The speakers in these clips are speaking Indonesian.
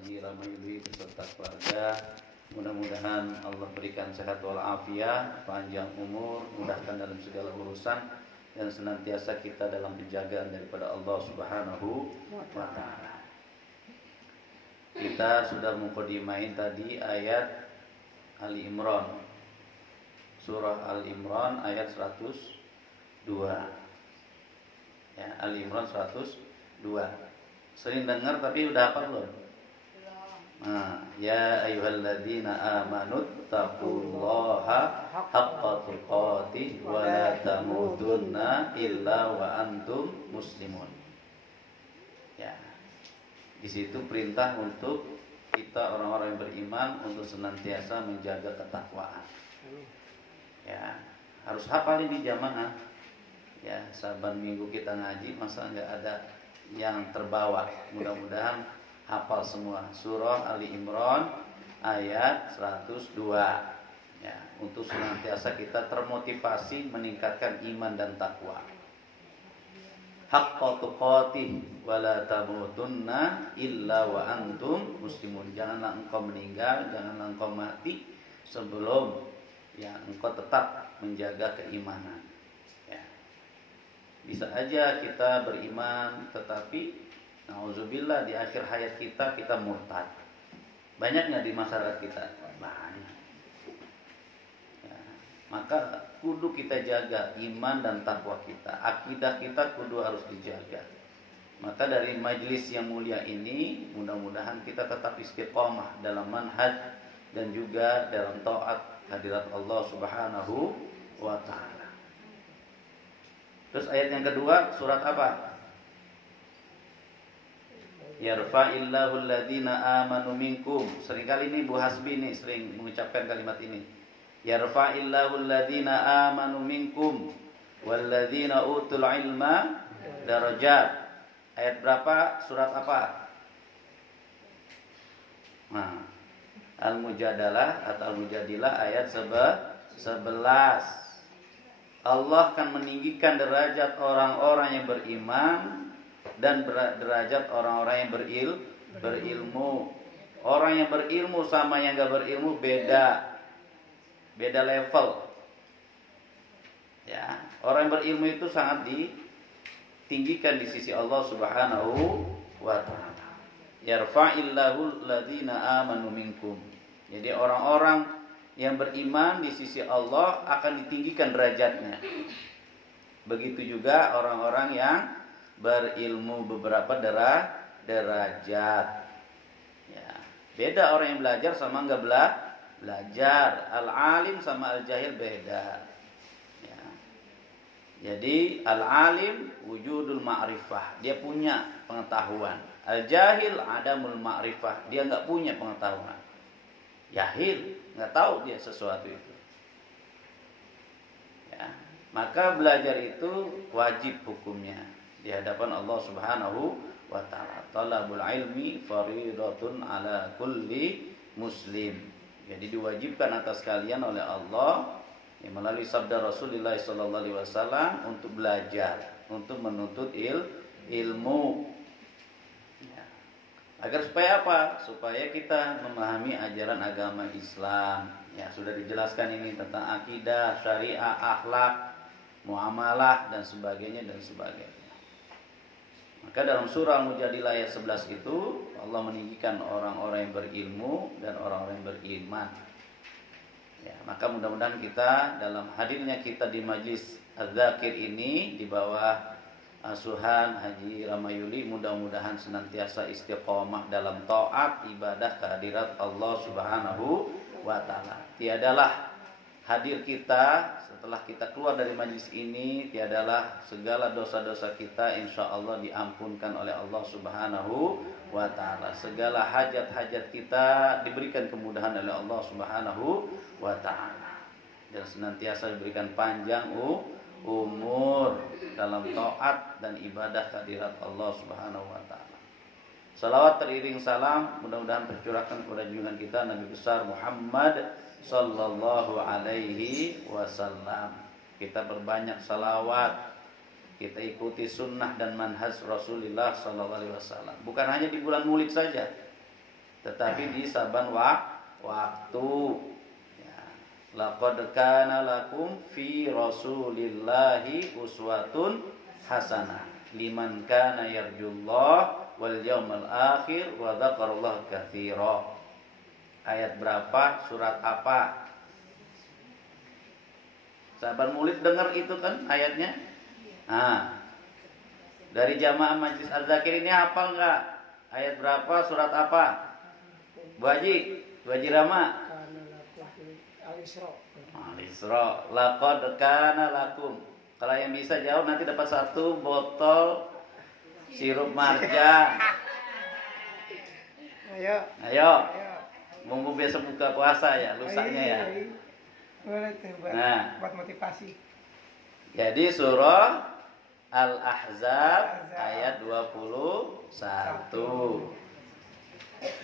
Haji Ramayuli beserta keluarga. Mudah-mudahan Allah berikan sehat walafiat, panjang umur, mudahkan dalam segala urusan, dan senantiasa kita dalam penjagaan daripada Allah Subhanahu wa ta'ala. Kita sudah mengqadimain tadi ayat Ali Imran, surah Ali Imran ayat 102. Ya, Ali Imran 102. Sering dengar tapi udah hafal belum? Nah, ya ayyuhalladzina amanu taqullaha haqqa tuqatih wa la tamutunna illa wa antum muslimun. Ya. Di situ perintah untuk kita orang-orang yang beriman untuk senantiasa menjaga ketakwaan. Ya, harus hafal ini jamaah. Ya, saban minggu kita ngaji masa enggak ada yang terbawa. Mudah-mudahan hafal semua surah Ali Imran ayat 102. Ya, untuk senantiasa kita termotivasi meningkatkan iman dan takwa. Haqqa tuqatih wa la tamutunna illa wa antum muslimun. Janganlah engkau meninggal, janganlah engkau mati sebelum ya engkau tetap menjaga keimanan. Ya. Bisa aja kita beriman tetapi nauzubillah di akhir hayat kita murtad. Banyak nggak di masyarakat kita? Banyak. Ya, maka kudu kita jaga iman dan takwa kita. Akidah kita kudu harus dijaga. Maka dari majelis yang mulia ini mudah-mudahan kita tetap istiqomah dalam manhaj dan juga dalam taat hadirat Allah Subhanahu wa ta'ala. Terus ayat yang kedua surat apa? Yarfa'illahu alladhina amanu minkum. Seringkali ini Bu Hasbi nih sering mengucapkan kalimat ini. Yarfa'illahu alladhina amanu minkum walladhina utul ilma darajat. Ayat berapa? Surat apa? Nah, Al-Mujadalah atau Al-Mujadilah ayat 11. Allah akan meninggikan derajat orang-orang yang beriman dan derajat orang-orang yang berilmu. Orang yang berilmu sama yang gak berilmu beda level. Ya, orang yang berilmu itu sangat ditinggikan di sisi Allah Subhanahu wa ta'ala. Yarfa'illahu alladhina amanu minkum. Jadi orang-orang yang beriman di sisi Allah akan ditinggikan derajatnya. Begitu juga orang-orang yang berilmu beberapa derajat. Ya, beda orang yang belajar sama enggak belajar. Al-alim sama al-jahil beda. Ya. Jadi al-alim wujudul ma'rifah, dia punya pengetahuan. Al-jahil adamul ma'rifah, dia enggak punya pengetahuan. Jahil, enggak tahu dia sesuatu itu. Ya, maka belajar itu wajib hukumnya di hadapan Allah Subhanahu wa ta'ala. Talabul ilmi faridatun ala kulli muslim. Jadi diwajibkan atas kalian oleh Allah melalui sabda Rasulullah sallallahu alaihi wasallam untuk belajar, untuk menuntut ilmu. Ya. Agar supaya apa? Supaya kita memahami ajaran agama Islam. Ya, sudah dijelaskan ini tentang akidah, syariah, akhlak, muamalah dan sebagainya. Maka dalam surah Al-Mujadilah ayat 11 itu Allah meninggikan orang-orang yang berilmu dan orang-orang yang beriman. Ya, maka mudah-mudahan kita dalam hadirnya kita di majlis Az-Zakir ini di bawah asuhan Haji Ramayuli, mudah-mudahan senantiasa istiqomah dalam taat ibadah kehadirat Allah Subhanahu wa ta'ala. Tiadalah hadir kita setelah kita keluar dari majlis ini, tiadalah segala dosa-dosa kita insya Allah diampunkan oleh Allah Subhanahu wa ta'ala. Segala hajat-hajat kita diberikan kemudahan oleh Allah Subhanahu wa ta'ala, dan senantiasa diberikan panjang umur dalam taat dan ibadah kehadirat Allah Subhanahu wa ta'ala. Salawat teriring salam mudah-mudahan tercurahkan kepada junjungan kita Nabi besar Muhammad sallallahu alaihi wasallam. Kita berbanyak salawat, kita ikuti sunnah dan manhaj Rasulullah sallallahu alaihi wasallam. Bukan hanya di bulan Maulid saja. tetapi di saban waktu. Ya. Laqad kana lakum fi Rasulillahi uswatun hasanah liman kana yarjullah wal yawmal akhir wa dzakarallaha katsira. Ayat berapa? Surat apa? Sahabat Maulid dengar itu kan ayatnya? Nah, dari jamaah Majlis Al-Zakir ini hafal enggak? Ayat berapa? Surat apa? Bu Haji Rama. Al-Isra. Laqad kana lakum. Kalau yang bisa jawab nanti dapat 1 botol sirup marjan. Ayo. Mumpung biasa buka puasa ya, lusanya ya. Boleh tuh buat motivasi. Jadi surah Al-Ahzab ayat 21.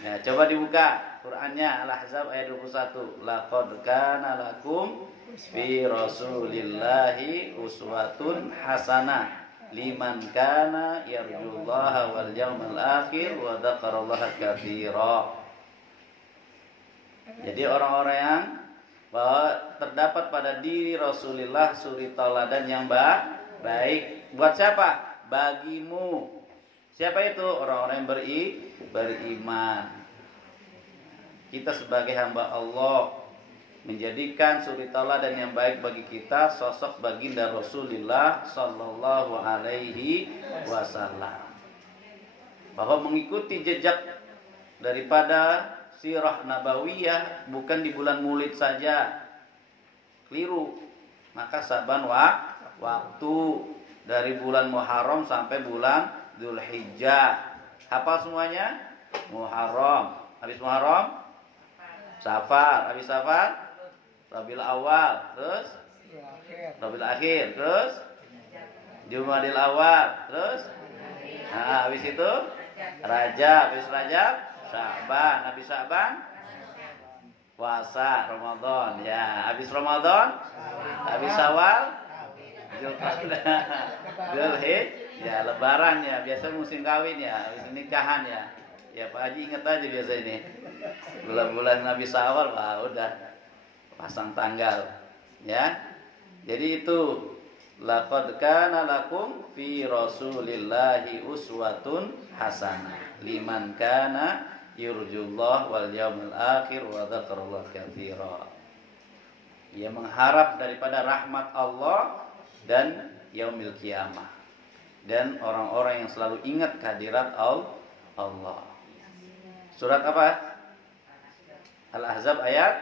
Nah, coba dibuka Qur'annya Al-Ahzab ayat 21. Laqad kana lakum fi Rasulillahi uswatun hasanah liman kana yarjullaha wal yawmal akhir wa dzakarallaha katsira. Jadi orang-orang yang bahwa terdapat pada diri Rasulullah suri tauladan yang baik. Buat siapa? Bagimu. Siapa itu? Orang-orang yang beriman. Kita sebagai hamba Allah menjadikan suri tauladan yang baik bagi kita sosok baginda Rasulullah sallallahu alaihi wasallam. Bahwa mengikuti jejak daripada sirah nabawiyah bukan di bulan Maulid saja. Keliru. Maka saban waktu dari bulan Muharram sampai bulan Dzulhijjah. Hafal semuanya? Muharram. Habis Muharram? Safar. Habis Safar? Rabiul Awal. Terus? Rabiul Akhir. Terus? Jumadil Awal. Terus? Nah, habis itu Rajab. Habis Rajab? Sya'ban. Habis Sya'ban? Puasa Ramadan. Ya, habis Ramadan? Habis Syawal? Dzulhijjah. Ya, lebaran ya. Biasa musim kawin ya, habis nikahan ya. Ya, Pak Haji ingat aja biasa ini. Bulan-bulan habis Syawal, wah udah pasang tanggal. Ya. Jadi itu laqad kana lakum fi Rasulillahi uswatun hasanah liman kana yurjullah wal yawmil akhir wa dzakarallaha katsira. Ia mengharap daripada rahmat Allah dan yaumil kiamah, dan orang-orang yang selalu ingat kehadirat Allah. Surat apa? Al-Ahzab ayat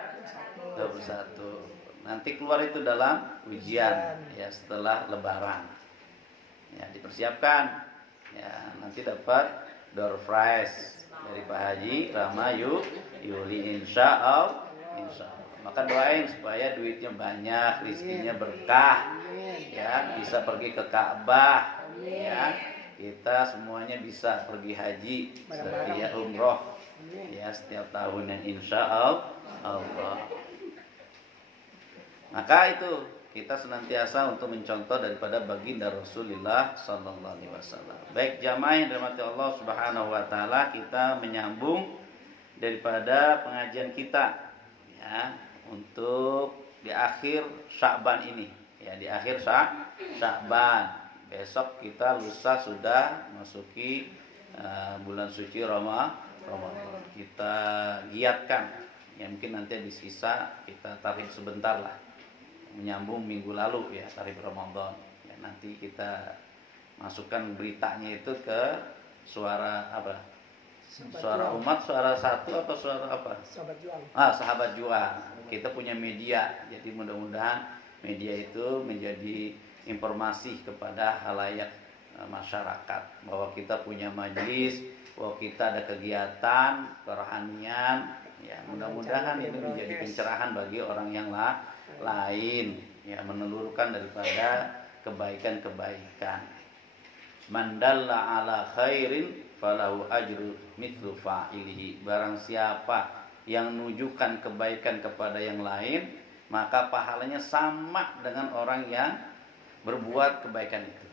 21. Nanti keluar itu dalam ujian ya setelah lebaran. Ya, dipersiapkan. Ya, nanti dapat door prize dari Pak Haji Rama Yuli insyaallah. Maka doain supaya duitnya banyak, rezekinya berkah, ya bisa pergi ke Ka'bah, ya kita semuanya bisa pergi haji, ya umroh, ya setiap tahunnya insyaallah. Maka itu kita senantiasa untuk mencontoh daripada baginda Rasulullah sallallahu alaihi wasallam. Baik jamaah yang dirahmati Allah Subhanahu wa taala, kita menyambung daripada pengajian kita ya untuk di akhir Sya'ban ini. Ya, di akhir Sya'ban. Besok kita lusa sudah masuki bulan suci Ramadan. Kita giatkan. Ya mungkin nanti di sisa kita tarik sebentar lah. Menyambung minggu lalu ya tarikh Ramadan. Ya, nanti kita masukkan beritanya itu ke suara apa? Suara umat, suara satu atau suara apa? Sahabat Juang. Sahabat Juang. Kita punya media. Jadi mudah-mudahan media itu menjadi informasi kepada halayak masyarakat bahwa kita punya majelis, bahwa kita ada kegiatan kerohanian. Ya, mudah-mudahan ini menjadi pencerahan bagi orang yang lain, ya menelurkan daripada kebaikan-kebaikan. Man dalla ala khairin falahu ajru mithlu fa'ilihi. Barang siapa yang menunjukkan kebaikan kepada yang lain, maka pahalanya sama dengan orang yang berbuat kebaikan itu.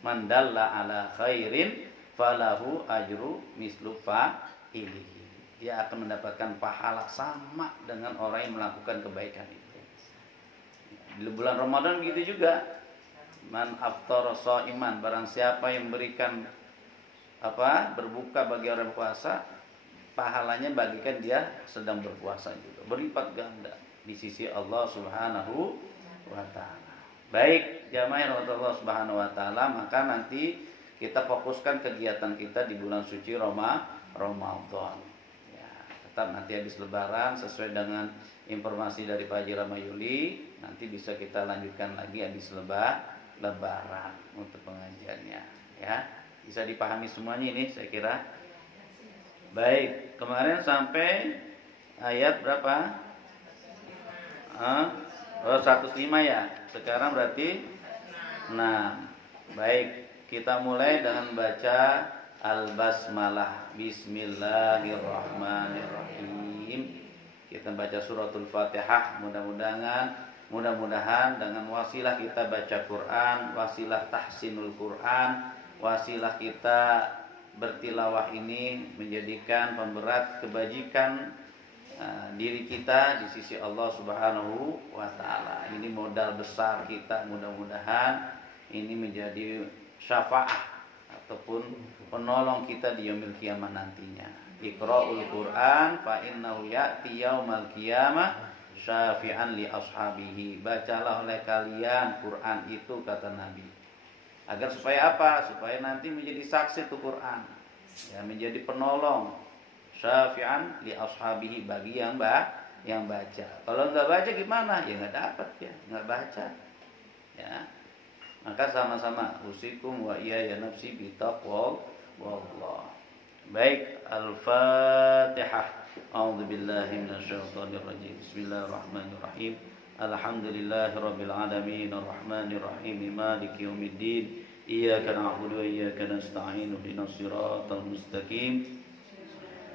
Man dalla ala khairin falahu ajru mithlu fa'ilihi. Dia akan mendapatkan pahala sama dengan orang yang melakukan kebaikan itu. Di bulan Ramadan begitu juga. Man aftara shaiman, barang siapa yang memberikan berbuka bagi orang puasa, pahalanya bagikan dia sedang berpuasa juga, berlipat ganda di sisi Allah Subhanahu wa taala. Baik, jamaah Allah Subhanahu wa taala, maka nanti kita fokuskan kegiatan kita di bulan suci Ramadan. Ya, tetap nanti habis lebaran sesuai dengan informasi dari Pak Haji Ramayuli, nanti bisa kita lanjutkan lagi habis lebaran untuk pengajiannya, ya. Bisa dipahami semuanya ini saya kira. Baik, kemarin sampai ayat berapa? 105 ya. Sekarang berarti 6. Baik, kita mulai dengan baca Al-Basmalah. Bismillahirrahmanirrahim. Kita baca suratul Fatihah. Mudah-mudahan dengan wasilah kita baca Quran, wasilah tahsinul Quran, wasilah kita bertilawah ini menjadikan pemberat kebajikan diri kita di sisi Allah Subhanahu wa taala. Ini modal besar kita, mudah-mudahan ini menjadi syafaat ataupun penolong kita di yaumil qiyamah nantinya. Iqra'ul Qur'an fa innahu ya'ti yaumal qiyamah syafi'an li ashabihi. Bacalah oleh kalian Quran itu, kata Nabi. Agar supaya apa? Supaya nanti menjadi saksi itu Quran. Ya, menjadi penolong. Syafi'an li ashabihi, bagi yang baca. Kalau enggak baca gimana? Ya enggak dapat ya, enggak baca. Ya. Maka sama-sama usikum wa iyaya nafsi bitaqwa wallah. Baik, Al-Fatihah. A'udzu billahi minasyaitonir rajim. Bismillahirrahmanirrahim. Alhamdulillahirabbil alamin arrahmanir rahim maliki yaumiddin. Iyyaka na'budu wa iyyaka nasta'in ihdinas siratal mustaqim.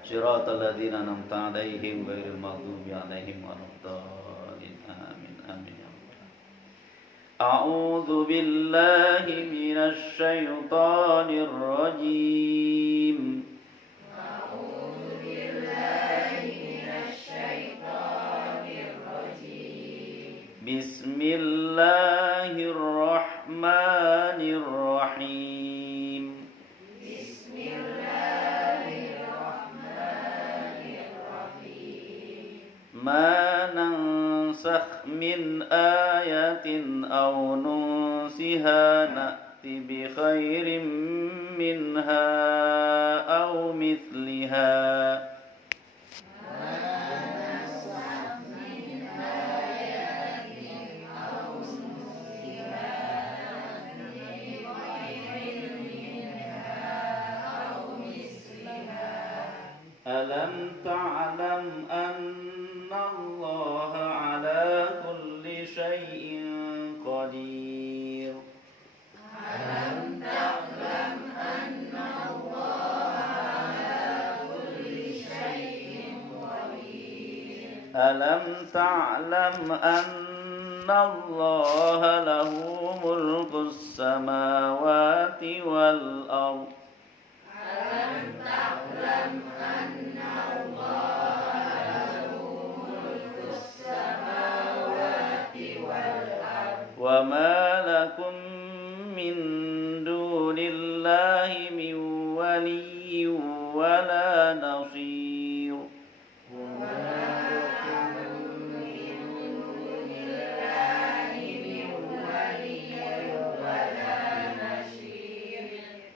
Shiratal ladzina an'amta 'alaihim ghairil maghdubi 'alaihim waladdallin. Amin. Amin ya rabbal. A'udzu billahi minasy syaithanir rajim. A'udzu billahi minasy syaithanir rajim. Bismillahirrahmanirrahim. Ma nansakh min ayatin aw nunsiha na'ti bi khairin minha aw mithliha. Alam ta'lam anna Allah ala kulli syai'in qadir. Alam ta'lam anna Allah ala kulli syai'in qadir. Alam ta'lam anna Allah lahu mulkus samawati wal ardh. Alam ta'lam anna Allah lahu mulkus samawati wal ardh. Wa ma lakum min dunillahi min waliyyin wa la nasir.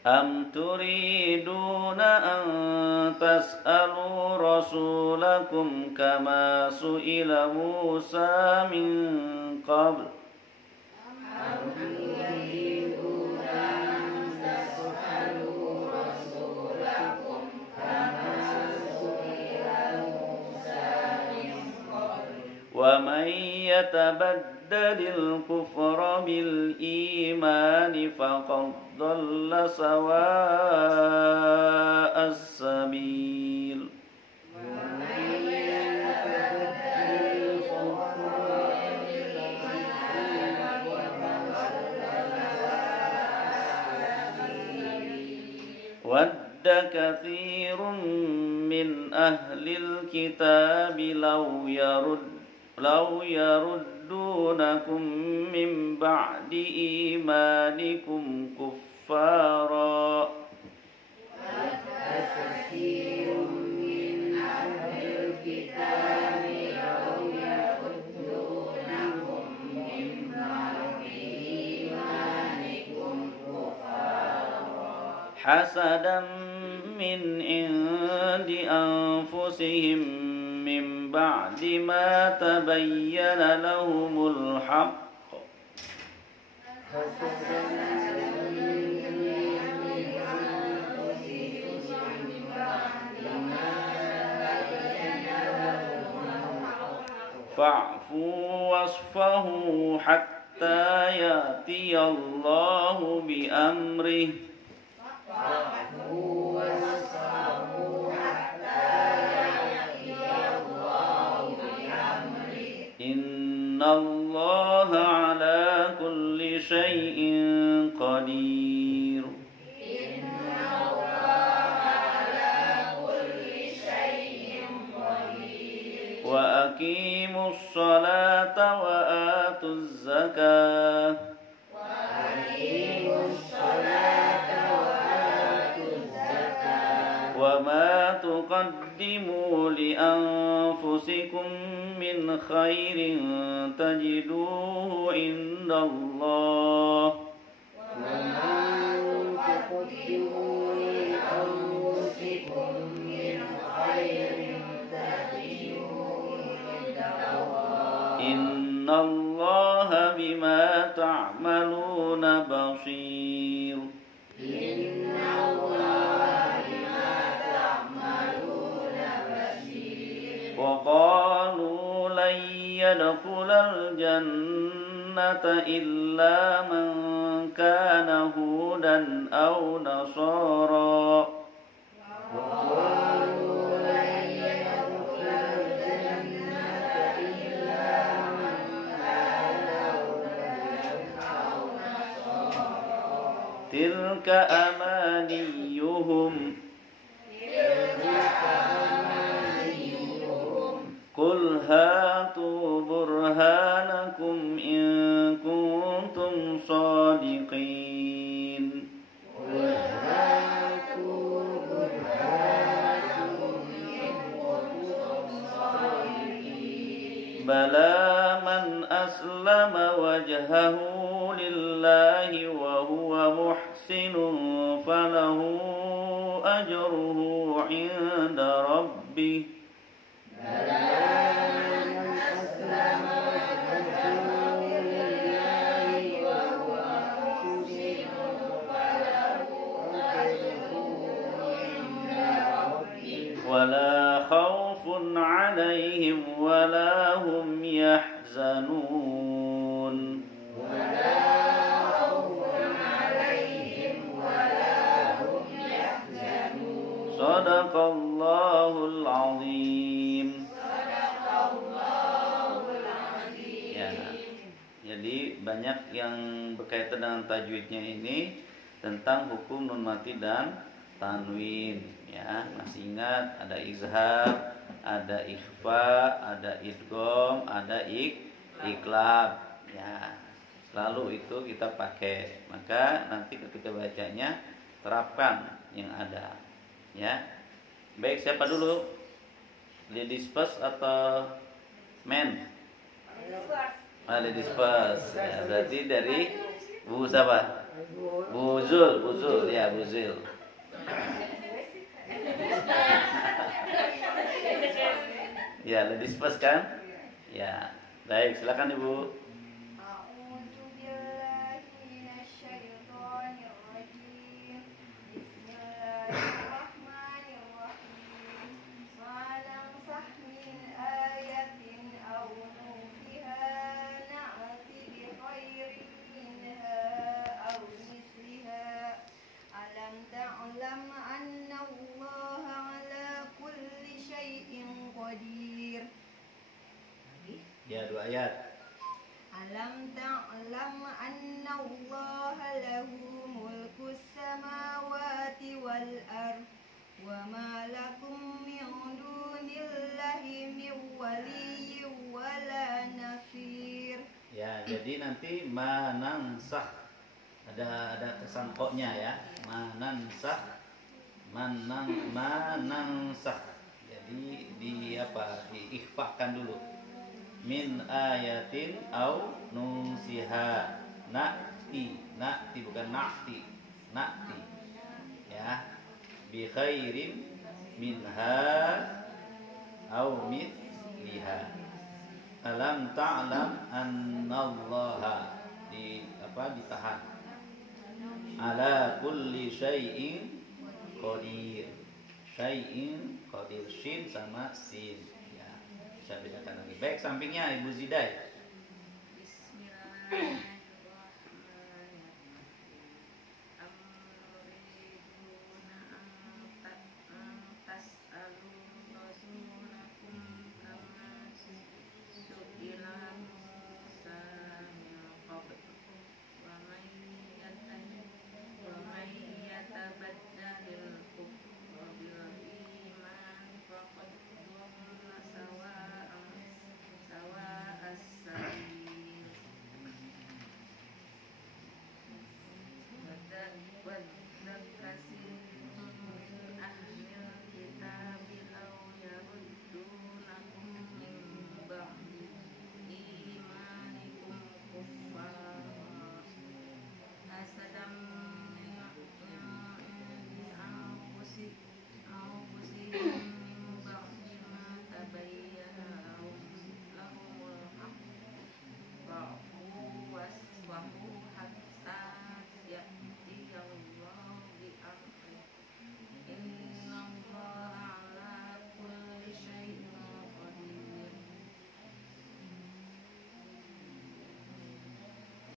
Am turiduna an tas'alu rasulakum kama su'ila Musa min qabl. Am turiduna an tas'alu rasulakum kama su'ila Musa min qabl. Wa man yatabaddalil kufra bil imani faqad dhalla sawa'as sabil. وَدَّ كثير من أهل الكتاب لو يردونكم من بعد إيمانكم كفارا حسدا من عند أنفسهم من بعد ما تبين لهم الحق فاعفوا واصفحوا حتى يأتي الله بأمره إن الله على كل شيء قدير وأقيموا الصلاة وآتوا الزكاة وما تقدموا لأنفسكم من خير تجدوه عند الله إن الله بما تعملون بصير وقالوا لن يدخل الجنة إلا من كان هودا أو نصارى تلك أمانيهم قل هاتوا برهانكم إن كنتم صادقين بلى من أسلم وجهه لله وهو محسن فله أجره عند ربه ولا خوف عليهم ولا هم يحزنون صدق الله العظيم. Ya, jadi banyak yang berkaitan dengan tajwidnya ini tentang hukum nun mati dan tanwin. Ya, masih ingat ada izhar, ada ikhfa, ada idgham, ada iqlab. Ya, selalu itu kita pakai. Maka nanti ketika bacanya terapkan yang ada. Ya. Baik, siapa dulu? Ladies first atau men? Ladies first. Ya, berarti dari Bu siapa? Bu Zul, ya Bu Zul. Ya, ladies first kan? Ya. Baik, silakan Ibu. Ya, 2 ayat. Alam ta'lam anna Allah lahu mulkus samawati wal ard wa ma lakum min dunillahi min waliyyin wala nasir. Ya, jadi nanti manansah ada kesan koknya ya. Manansah manansah. Jadi diikhfakan dulu. Min ayatin au nusiha. Na'ti bukan na'ti. Na'ti. Ya. Bi khairin minha au mithliha. Alam ta'lam annallaha ditahan. Ala kulli syai'in qadir. Syai'in qadir, shin sama sin. Ya, bisa bedakan lagi. Baik, sampingnya Ibu Zidai. Bismillahirrahmanirrahim.